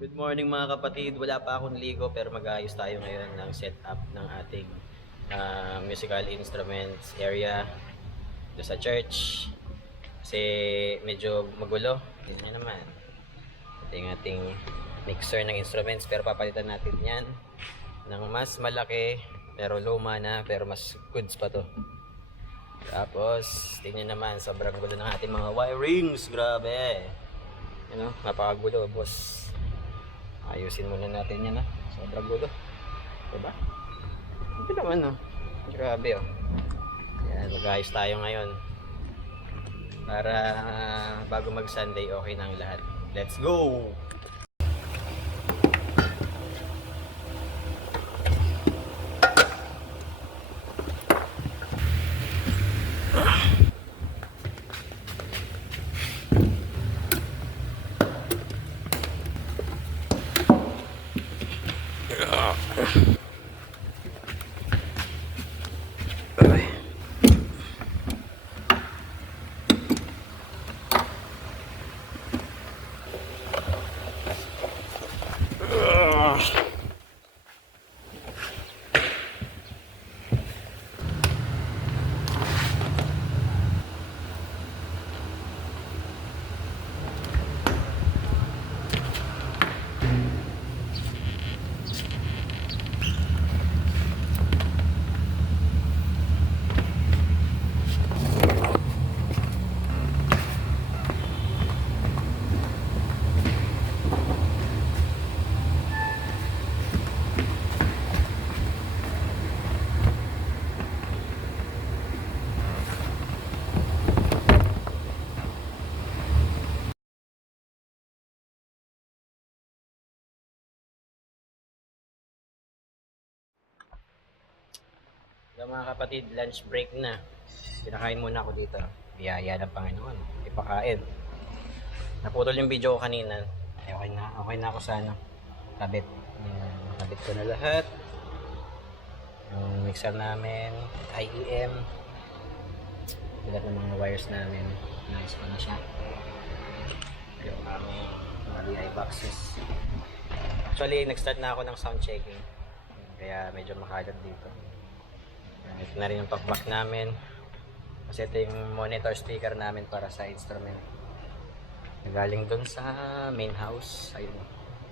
Good morning mga kapatid. Wala pa akong ligo pero mag-aayos tayo ngayon ng setup ng ating musical instruments area do sa church. Kasi medyo magulo. Tignan nyo naman. Ito yung ating mixer ng instruments pero papalitan natin yan ng mas malaki pero luma na pero mas goods pa to. Tapos tingnan naman sobrang gulo ng ating mga wirings. Grabe. Ano, napakagulo boss. Ayusin muna natin yan, ha. Sobrang gulo. Diba? Ito naman, no. Grabe, oh. Yan, mag-ayos tayo ngayon. Para bago mag-Sunday, okay na ang lahat. Let's go! So mga kapatid, lunch break na. Pinakain muna ako dito. Biyaya ng Panginoon. Ipakain. Naputol yung video ko kanina. Ay, okay na. Okay na ako sa ano. Kabit. Nakabit ko na lahat. Yung mixer namin. IEM. Lahat ng mga wires namin. Nice pa na siya. Yung aming mga DI boxes. Actually, nag-start na ako ng sound checking. Kaya medyo makalat dito. Ito na rin yung talkback namin. Kasi ito yung monitor speaker namin para sa instrument. Nagaling dun sa main house. Ayun.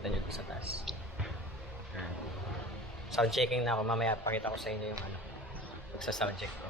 Ito nyo sa taas. Sound checking na ako. Mamaya pakita ko sa inyo yung ano. Pag sa sound check ko.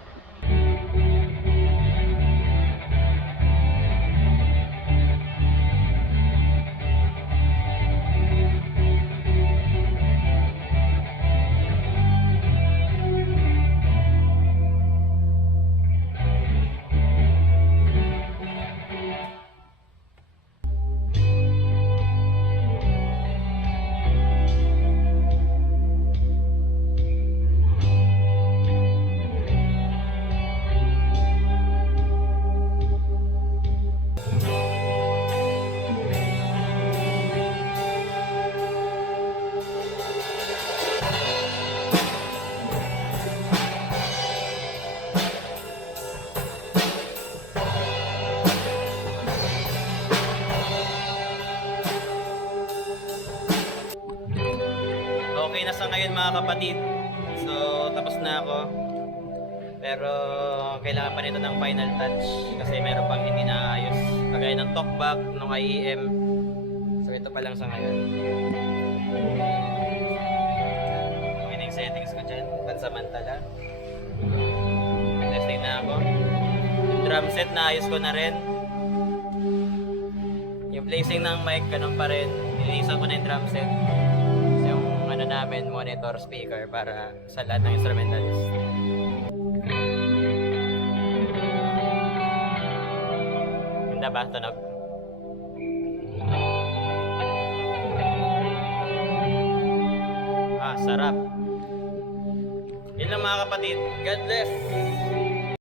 Okay na sa ngayon mga kapatid. So tapos na ako. Pero kailangan pa nito ng final touch kasi meron pang hindi naayos. Kagaya ng talkback, ng IEM. So ito pa lang sa ngayon. Okay na yung settings ko dyan. Pansamantala. Testing na ako. Yung drum set naayos ko na rin. Yung placing ng mic, ganun pa rin. Nililisan ko na yung drum set. Ano namin, monitor speaker para sa lahat ng instrumentalist. Ganda ba? Tunog? Sarap. Yun lang mga kapatid. God bless!